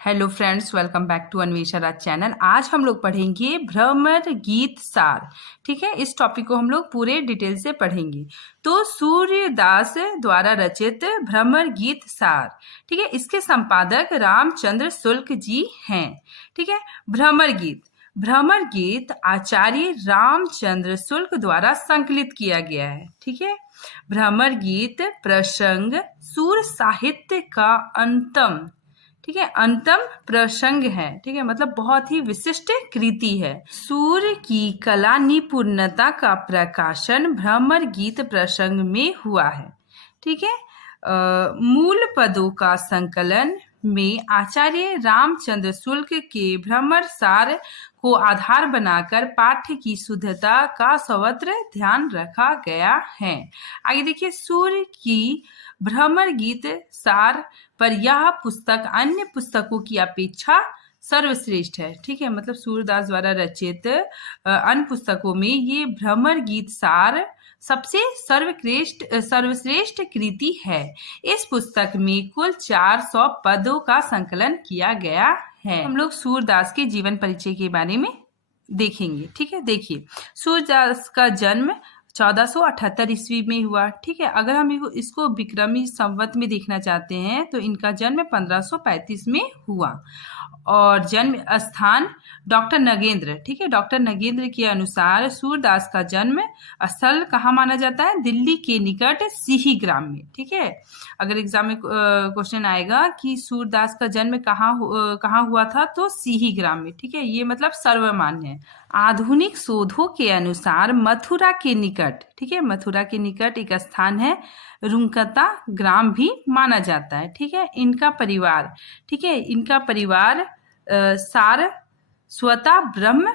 Hello friends, welcome back to Anvesha Raj channel. आज हम लोग पढ़ेंगे भ्रमर गीत सार। ठीक है, इस टॉपिक को हम लोग पूरे डिटेल से पढ़ेंगे। तो सूर्यदास द्वारा रचित भ्रमर गीत सार, ठीक है, इसके संपादक रामचंद्र शुक्ल जी हैं। ठीक है, भ्रमर गीत आचार्य रामचंद्र शुक्ल द्वारा संकलित किया गया है। ठीक है, भ्रमर गीत प्रसंग सूर साहित्य का अंतम प्रसंग है। ठीक है, मतलब बहुत ही विशिष्ट कृति है। सूर्य की कला निपुणता का प्रकाशन भ्रमर गीत प्रसंग में हुआ है। ठीक है, मूल पदों का संकलन में आचार्य रामचंद्र शुक्ल के भ्रमर सार को आधार बनाकर पाठ्य की शुद्धता का सर्वत्र ध्यान रखा गया है। आगे देखिए, सूर्य की भ्रमर गीत सार पर यह पुस्तक अन्य पुस्तकों की अपेक्षा सर्वश्रेष्ठ है। ठीक है, मतलब सूर्यदास द्वारा रचित अन्य पुस्तकों में ये भ्रमर गीत सार सबसे सर्वश्रेष्ठ कृति है। इस पुस्तक में कुल 400 पदों का संकलन किया गया है। हम लोग सूरदास के जीवन परिचय के बारे में देखेंगे। ठीक है, देखिए, सूरदास का जन्म 1478 ईस्वी में हुआ। ठीक है, अगर हम इसको विक्रमी संवत में देखना चाहते हैं तो इनका जन्म 1535 में हुआ। और जन्म स्थान डॉक्टर नगेंद्र। ठीक है, डॉक्टर नगेंद्र के अनुसार सूरदास का जन्म स्थल कहाँ माना जाता है? दिल्ली के निकट सिही ग्राम में। ठीक है, अगर एग्जाम में क्वेश्चन आएगा कि सूरदास का जन्म कहाँ हुआ था, तो सिही ग्राम में। ठीक है, ये मतलब सर्वमान्य है। आधुनिक शोधों के अनुसार मथुरा के निकट, ठीक है, मथुरा के निकट एक स्थान है रुंकता ग्राम भी माना जाता है। ठीक है, इनका परिवार, ठीक है, इनका परिवार सार स्वता ब्रह्म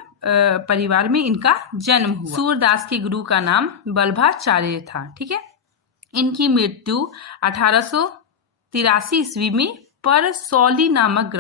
परिवार में इनका जन्म हुआ। सूरदास के गुरु का नाम बल्भाचार्य था। ठीक है, इनकी मृत्यु 1883 ईस्वी में परसौली नामक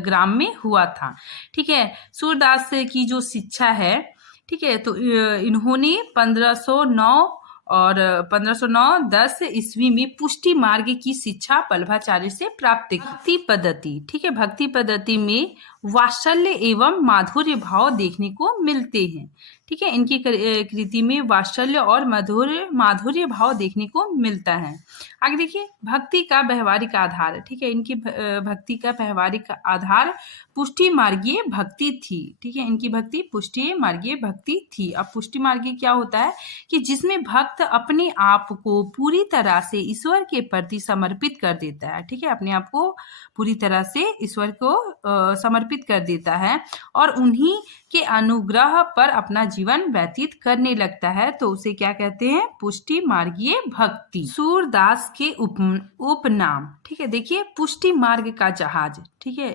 ग्राम में हुआ था। ठीक है, सूरदास की जो शिक्षा है, ठीक है, तो इन्होंने 1509 और 1509-10 ईस्वी में पुष्टि मार्ग की शिक्षा बल्भाचार्य से प्राप्त की। भक्ति पद्धति, ठीक है, भक्ति पद्धति में वात्सल्य एवं माधुर्य भाव देखने को मिलते हैं। ठीक है, इनकी कृति में वात्सल्य और माधुर्य भाव देखने को मिलता है। आगे देखिए, भक्ति का व्यवहारिक आधार। ठीक है, इनकी भक्ति का व्यवहारिक आधार पुष्टि मार्गीय भक्ति थी। ठीक है, इनकी भक्ति पुष्टि मार्गीय भक्ति थी। अब पुष्टि मार्गीय क्या होता है कि जिसमें भक्त अपने आप को पूरी तरह से ईश्वर के प्रति समर्पित कर देता है। ठीक है, अपने आप को पूरी तरह से ईश्वर को समर्पित कर देता है और उन्हीं के अनुग्रह पर अपना जीवन व्यतीत करने लगता है, तो उसे क्या कहते हैं? पुष्टि मार्गीय भक्ति। सूरदास के उपनाम। ठीक है, देखिए, पुष्टि मार्ग का जहाज। ठीक है,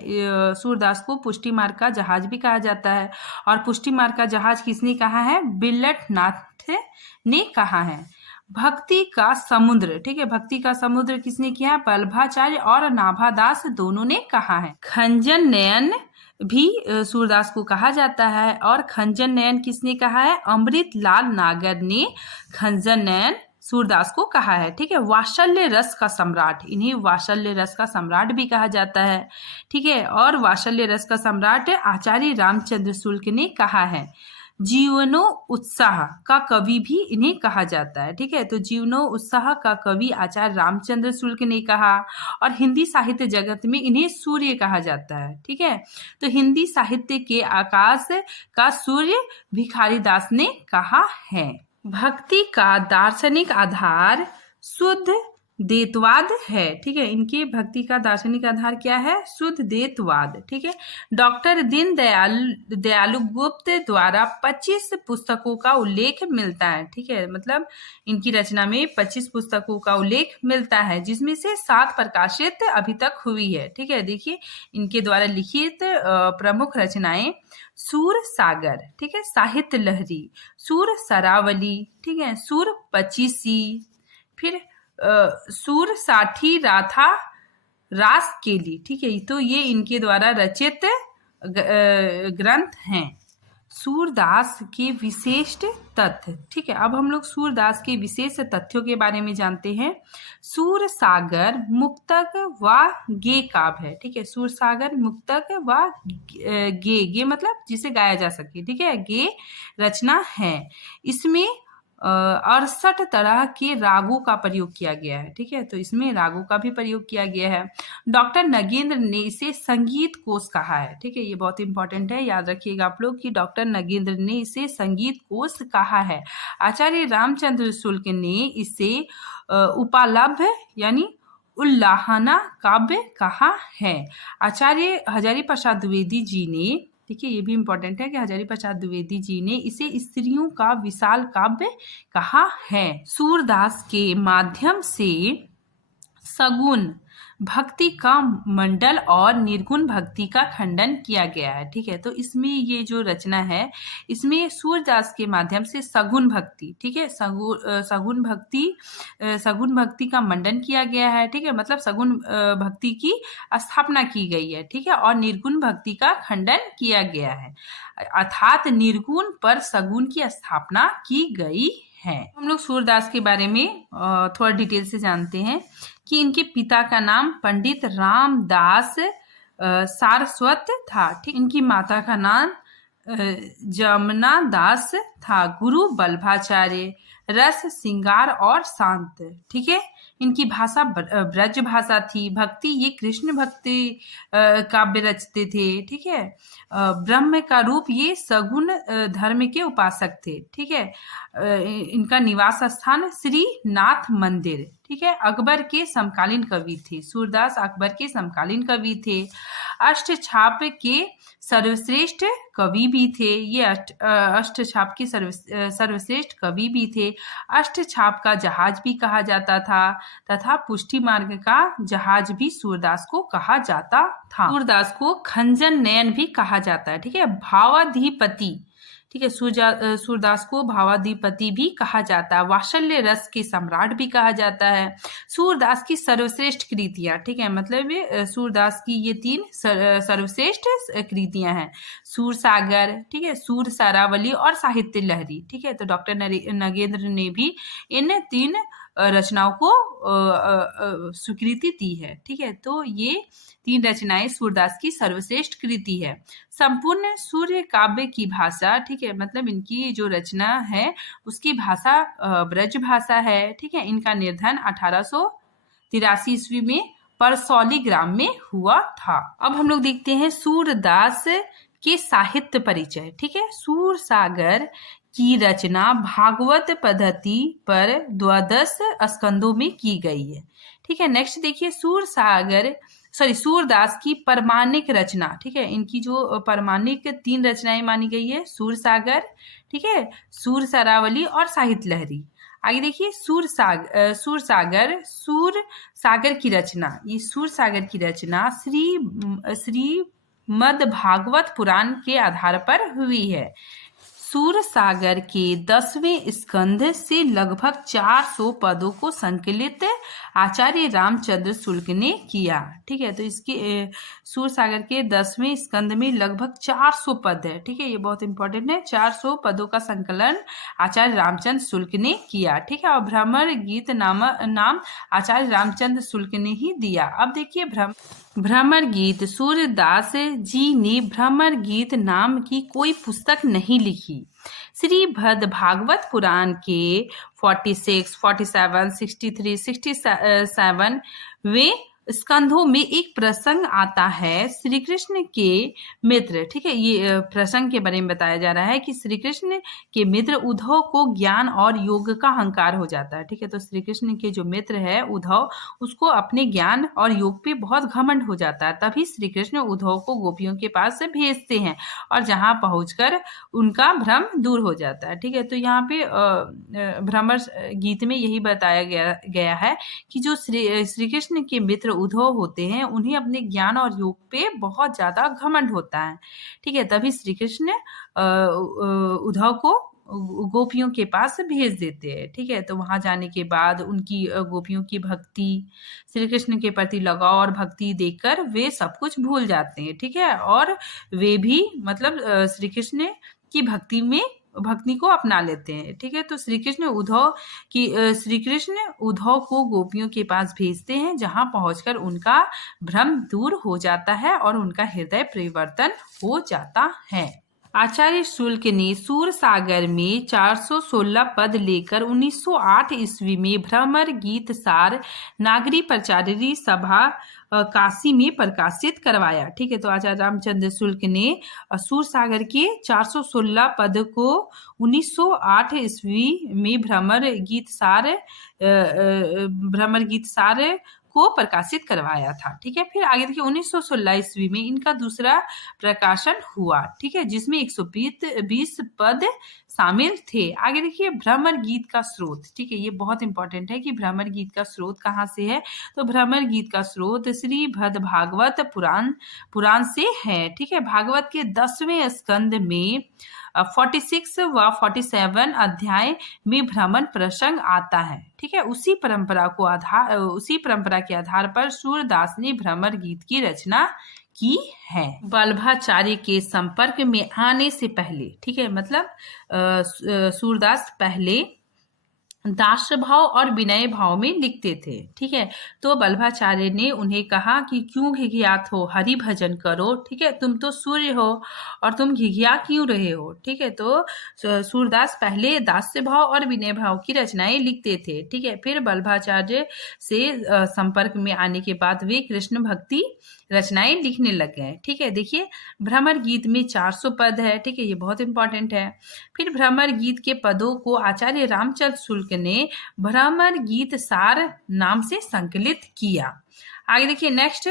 सूरदास को पुष्टि मार्ग का जहाज भी कहा जाता है। और पुष्टि मार्ग का जहाज किसने कहा है? बिल्लटनाथ ने कहा है। भक्ति का समुद्र। ठीक है, भक्ति का समुद्र किसने किया है? बल्भाचार्य और नाभादास दोनों ने कहा है। खंजन नयन भी सूरदास को कहा जाता है। और खंजन नयन किसने कहा है? अमृत लाल नागर ने खंजन नयन सूरदास को कहा है। ठीक है, वात्सल्य रस का सम्राट, इन्हें वात्सल्य रस का सम्राट भी कहा जाता है। ठीक है, और वात्सल्य रस का सम्राट आचार्य रामचंद्र शुक्ल ने कहा है। जीवनो उत्साह का कवि भी इन्हें कहा जाता है। ठीक है, तो जीवनो उत्साह का कवि आचार्य रामचंद्र शुक्ल ने कहा। और हिंदी साहित्य जगत में इन्हें सूर्य कहा जाता है। ठीक है, तो हिंदी साहित्य के आकाश का सूर्य भिखारीदास ने कहा है। भक्ति का दार्शनिक आधार शुद्ध द्वैतवाद है। ठीक है, इनके भक्ति का दार्शनिक आधार क्या है? शुद्ध द्वैतवाद। ठीक है, डॉक्टर दयालु गुप्त द्वारा 25 पुस्तकों का उल्लेख मिलता है। ठीक है, मतलब इनकी रचना में 25 पुस्तकों का उल्लेख मिलता है, जिसमें से 7 प्रकाशित अभी तक हुई है। ठीक है, देखिए, इनके द्वारा लिखित प्रमुख रचनाएं सूर सागर, ठीक है, साहित्य लहरी, सूर सरावली, ठीक है, सूर पचीसी, फिर सूर साठी राथा रास केली। ठीक है, तो ये इनके द्वारा रचित ग्रंथ हैं। सूरदास के विशिष्ट तथ्य। ठीक है, अब हम लोग सूरदास के विशेष तथ्यों के बारे में जानते हैं। सूरसागर मुक्तक व गे काव्य है। ठीक है, सूरसागर मुक्तक व गे मतलब जिसे गाया जा सके। ठीक है, गे रचना है। इसमें 68 तरह के रागों का प्रयोग किया गया है। ठीक है, तो इसमें रागों का भी प्रयोग किया गया है। डॉक्टर नगेंद्र ने इसे संगीत कोश कहा है। ठीक है, ये बहुत इंपॉर्टेंट है, याद रखिएगा आप लोग कि डॉक्टर नगेंद्र ने इसे संगीत कोश कहा है। आचार्य रामचंद्र शुक्ल ने इसे उपालभ्य यानी उल्लाहना काव्य कहा है। आचार्य हजारी प्रसाद द्विवेदी जी ने, देखिए ये भी इंपॉर्टेंट है कि हजारी प्रसाद द्विवेदी जी ने इसे स्त्रियों का विशाल काव्य कहा है। सूरदास के माध्यम से सगुण भक्ति का मंडल और निर्गुण भक्ति का खंडन किया गया है। ठीक है, तो इसमें ये जो रचना है इसमें सूरदास के माध्यम से सगुण भक्ति, ठीक है, सगुण भक्ति का मंडन किया गया है। ठीक है, मतलब सगुण भक्ति की स्थापना की गई है। ठीक है, और निर्गुण भक्ति का खंडन किया गया है, अर्थात निर्गुण पर सगुण की स्थापना की गई है। हम लोग सूरदास के बारे में थोड़ा डिटेल से जानते हैं कि इनके पिता का नाम पंडित रामदास सारस्वत था। ठीक, इनकी माता का नाम जमुना दास था। गुरु बल्लभाचार्य, रस श्रृंगार और शांत। ठीक है, इनकी भाषा ब्रज भाषा थी। भक्ति, ये कृष्ण भक्ति काव्य रचते थे। ठीक है, ब्रह्म का रूप, ये सगुण धर्म के उपासक थे। ठीक है, इनका निवास स्थान श्रीनाथ मंदिर। ठीक है, अकबर के समकालीन कवि थे। सूरदास अकबर के समकालीन कवि थे। अष्टछाप के सर्वश्रेष्ठ कवि भी थे। ये अष्टछाप के सर्वश्रेष्ठ कवि भी थे। अष्टछाप का जहाज भी कहा जाता था तथा पुष्टि मार्ग का जहाज भी सूरदास को कहा जाता था। सूरदास को खंजन नयन भी कहा जाता है। ठीक है, भावाधिपति। ठीक है, सूरदास को भावाधिपति भी कहा जाता है। वात्सल्य रस के सम्राट भी कहा जाता है। सूरदास की सर्वश्रेष्ठ कृतियां, ठीक है, मतलब सूरदास की ये 3 सर्वश्रेष्ठ कृतियां हैं। सूरसागर, ठीक है, सूर सारावली और साहित्य लहरी। ठीक है, तो डॉक्टर नगेंद्र ने भी इन 3 रचनाओं को स्वीकृति दी है। ठीक है, तो ये 3 रचनाएं सूरदास की सर्वश्रेष्ठ कृति है। संपूर्ण सूर्य काव्य की भाषा, ठीक है, मतलब इनकी जो रचना है उसकी भाषा ब्रज भाषा है। ठीक है, इनका निर्धन 1883 ईस्वी में परसौली ग्राम में हुआ था। अब हम लोग देखते हैं सूरदास के साहित्य परिचय। ठीक है, सूरसागर की रचना भागवत पद्धति पर 12 स्कंदों में की गई है। ठीक है, नेक्स्ट देखिए सूरदास की परमाणिक रचना। ठीक है, इनकी जो परमाणिक 3 रचनाएं मानी गई है, सूरसागर, ठीक है, सूर सारावली और साहित्य लहरी। आगे देखिए सूरसागर की रचना, ये सूरसागर की रचना श्रीमद् भागवत पुराण के आधार पर हुई है। सूरसागर के 10वें स्कंध से लगभग 400 पदों को संकलित आचार्य रामचंद्र शुक्ल ने किया। ठीक है, तो इसके सूरसागर के 10वें स्कंद में लगभग 400 पद है। ठीक है, ये बहुत इंपॉर्टेंट है। 400 पदों का संकलन आचार्य रामचंद्र शुक्ल ने किया। ठीक है, और भ्रमर गीत नाम आचार्य रामचंद्र शुक्ल ने ही दिया। अब देखिए भ्रमर गीत, सूरदास जी ने भ्रमर गीत नाम की कोई पुस्तक नहीं लिखी। श्रीमद् भागवत पुराण के 46, 47, 63, 67 वे स्कंधों में एक प्रसंग आता है श्री कृष्ण के मित्र। ठीक है, ये प्रसंग के बारे में बताया जा रहा है कि श्री कृष्ण के मित्र उद्धव को ज्ञान और योग का अहंकार हो जाता है। ठीक है, तो श्री कृष्ण के जो मित्र है उद्धव, उसको अपने ज्ञान और योग पे बहुत घमंड हो जाता है। तभी श्री कृष्ण उद्धव को गोपियों के पास से भेजते हैं और जहाँ पहुंचकर उनका भ्रम दूर हो जाता है। ठीक है, तो यहाँ पे भ्रमर गीत में यही बताया गया है कि जो श्री कृष्ण के मित्र उद्धव होते हैं उन्हें अपने ज्ञान और योग पे बहुत ज्यादा घमंड होता है। ठीक है, तभी श्री कृष्ण उद्धव को गोपियों के पास भेज देते हैं। ठीक है, तो वहां जाने के बाद उनकी गोपियों की भक्ति, श्री कृष्ण के प्रति लगाव और भक्ति देखकर वे सब कुछ भूल जाते हैं। ठीक है, और वे भी मतलब श्री कृष्ण की भक्ति को अपना लेते हैं। ठीक है, तो श्री कृष्ण उद्धव को गोपियों के पास भेजते हैं, जहां पहुंचकर उनका भ्रम दूर हो जाता है और उनका हृदय परिवर्तन हो जाता है। आचार्य शुल्क ने सूर सागर में 416 पद लेकर 1908 ईस्वी में भ्रमर गीत सार नागरी प्रचारी सभा काशी में प्रकाशित करवाया। ठीक है, तो आचार्य रामचंद्र शुल्क ने सूर सागर के 416 पद को 1908 ईस्वी में भ्रमर गीत सार को प्रकाशित करवाया था। ठीक है, फिर आगे देखिए 1916 ईस्वी में इनका दूसरा प्रकाशन हुआ। ठीक है, जिसमें 120 पद शामिल थे। आगे देखिए भ्रमर गीत का स्रोत। ठीक है, ये बहुत इंपॉर्टेंट है कि भ्रमर गीत का स्रोत कहाँ से है। तो भ्रमर गीत का स्रोत श्री भद्र भागवत पुराण से है। ठीक है, भागवत के 10वें स्कंद में 46 व 47 अध्याय में भ्रमण प्रसंग आता है। ठीक है, उसी परंपरा के आधार पर सूरदास ने भ्रमर गीत की रचना की है। वल्लभाचार्य के संपर्क में आने से पहले, ठीक है, मतलब सूरदास पहले दास भाव और विनय भाव में लिखते थे। ठीक है, तो वल्लभाचार्य ने उन्हें कहा कि क्यों घिघियात हो, हरि भजन करो। ठीक है, तुम तो सूर्य हो और तुम घिघिया क्यों रहे हो। ठीक है, तो सूरदास पहले दास्य भाव और विनय भाव की रचनाएं लिखते थे। ठीक है, फिर वल्लभाचार्य से संपर्क में आने के बाद वे कृष्ण भक्ति रचनाएं लिखने लग गए। ठीक है, देखिए भ्रमर गीत में 400 पद है। ठीक है, ये बहुत इंपॉर्टेंट है। फिर भ्रमर गीत के पदों को आचार्य रामचंद्र शुल्क ने भ्रमर गीत सार नाम से संकलित किया। आगे देखिए नेक्स्ट,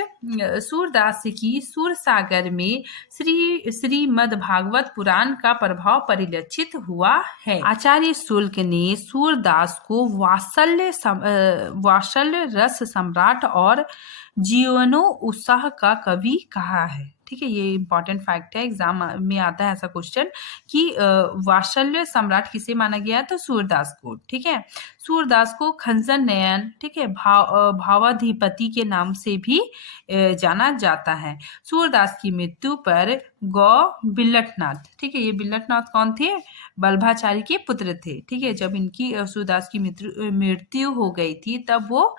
सूरदास की सूर सागर में श्रीमद् भागवत पुराण का प्रभाव परिलक्षित हुआ है। आचार्य शुल्क ने सूरदास को वात्सल्य रस सम्राट और जीवनो उत्साह का कवि कहा है। ठीक है, ये इंपॉर्टेंट फैक्ट है, एग्जाम में आता है ऐसा क्वेश्चन कि वात्सल्य सम्राट किसे माना गया, तो सूरदास को। ठीक है, सूरदास को खंजन नयन, ठीक है, भावाधिपति के नाम से भी जाना जाता है। सूरदास की मृत्यु पर बिल्लटनाथ, ठीक है, ये बिल्लटनाथ कौन थे, वल्लभाचार्य के पुत्र थे। ठीक है, जब इनकी सूरदास की मृत्यु हो गई थी तब वो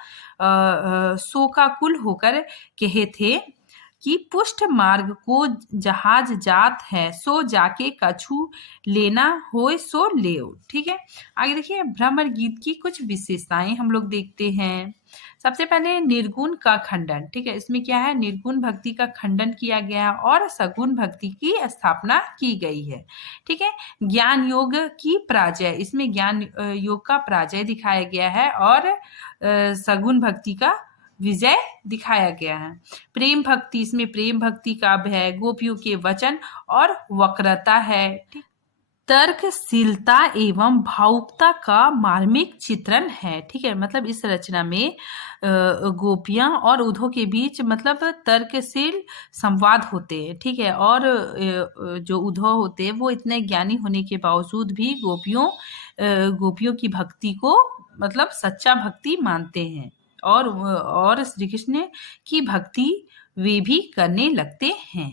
शोकाकुल होकर कहे थे कि पुष्ट मार्ग को जहाज जात है, सो जाके कछु लेना हो सो लेओ। ठीक है, आगे देखिए भ्रमर गीत की कुछ विशेषताएं हम लोग देखते हैं। सबसे पहले निर्गुण का खंडन। ठीक है, इसमें क्या है, निर्गुण भक्ति का खंडन किया गया और सगुण भक्ति की स्थापना की गई है। ठीक है, ज्ञान योग की पराजय, इसमें ज्ञान योग का पराजय दिखाया गया है और सगुण भक्ति का विजय दिखाया गया है। प्रेम भक्ति, इसमें प्रेम भक्ति का भय, गोपियों के वचन और वक्रता है। तर्कशीलता एवं भावुकता का मार्मिक चित्रण है। ठीक है, मतलब इस रचना में गोपियां और उद्धव के बीच मतलब तर्कशील संवाद होते हैं। ठीक है, और जो उद्धव होते हैं वो इतने ज्ञानी होने के बावजूद भी गोपियों की भक्ति को मतलब सच्चा भक्ति मानते हैं और श्री कृष्ण की भक्ति वे भी करने लगते हैं।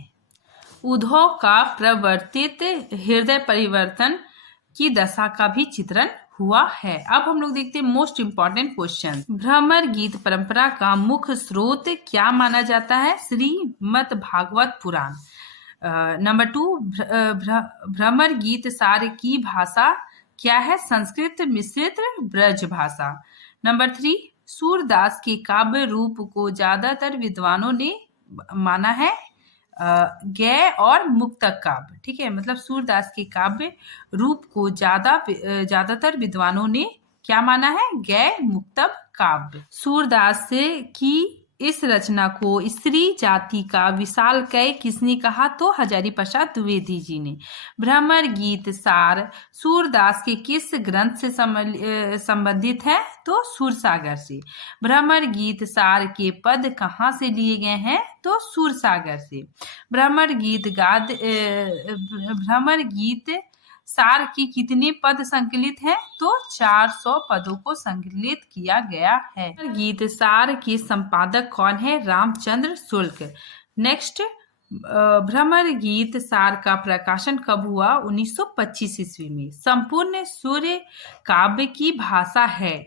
उद्धव का प्रवर्तित हृदय परिवर्तन की दशा का भी चित्रण हुआ है। अब हम लोग देखते हैं मोस्ट इंपॉर्टेंट क्वेश्चन। भ्रमर गीत परंपरा का मुख्य स्रोत क्या माना जाता है, श्रीमद् भागवत पुराण। नंबर 2, भ्रमर गीत सार की भाषा क्या है, संस्कृत मिश्रित ब्रज भाषा। नंबर 3, सूरदास के काव्य रूप को ज्यादातर विद्वानों ने माना है गय और मुक्तक काव्य। ठीक है, मतलब सूरदास के काव्य रूप को ज्यादातर विद्वानों ने क्या माना है, गय मुक्तक काव्य। सूरदास की इस रचना को स्त्री जाति का विशालकाय किसने कहा, तो हजारी प्रसाद द्विवेदी जी ने। भ्रमर गीत सार सूरदास के किस ग्रंथ से संबंधित है, तो सूरसागर से। भ्रमर गीत सार के पद कहाँ से लिए गए हैं, तो सूरसागर से। भ्रमर गीत सार की कितने पद संकलित हैं, तो 400 पदों को संकलित किया गया है। गीत सार के संपादक कौन है, रामचंद्र शुल्क। नेक्स्ट, भ्रमर गीत सार का प्रकाशन कब हुआ? 1925 ईस्वी में। संपूर्ण सूर्य काव्य की भाषा है,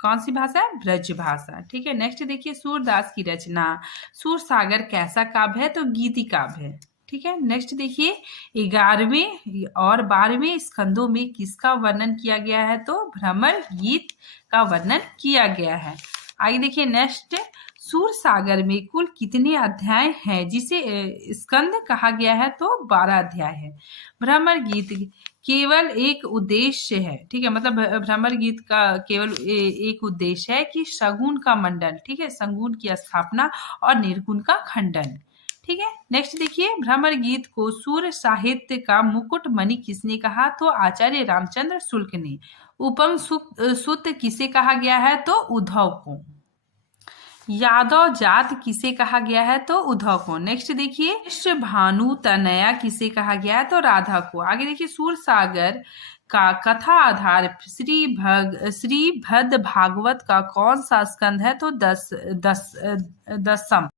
कौन सी भाषा है? ब्रज भाषा। ठीक है, नेक्स्ट देखिए सूरदास की रचना। सूर सागर कैसा काव्य है? तो गीति काव्य है। ठीक है, नेक्स्ट देखिए 11वें और 12वें स्कंदों में किसका वर्णन किया गया है? तो भ्रमर गीत का वर्णन किया गया है। आगे देखिए नेक्स्ट, सूर सागर में कुल कितने अध्याय हैं जिसे स्कंद कहा गया है? तो 12 अध्याय है। भ्रमर गीत केवल एक उद्देश्य है, ठीक है, मतलब भ्रमर गीत का केवल एक उद्देश्य है कि सगुण का मंडन, ठीक है, सगुण की स्थापना और निर्गुण का खंडन। ठीक है, नेक्स्ट देखिए भ्रमर गीत को सूर साहित्य का मुकुट मणि किसने कहा? तो आचार्य रामचंद्र शुक्ल ने। उपम सुत किसे कहा गया है? तो उद्धव को। यादव जात किसे कहा गया है? तो उद्धव को। नेक्स्ट देखिए भानु तनया किसे कहा गया है? तो राधा को। आगे देखिए सूर सागर का कथा आधार श्री भद्र भागवत का कौन सा स्कंद है? तो 10 10 10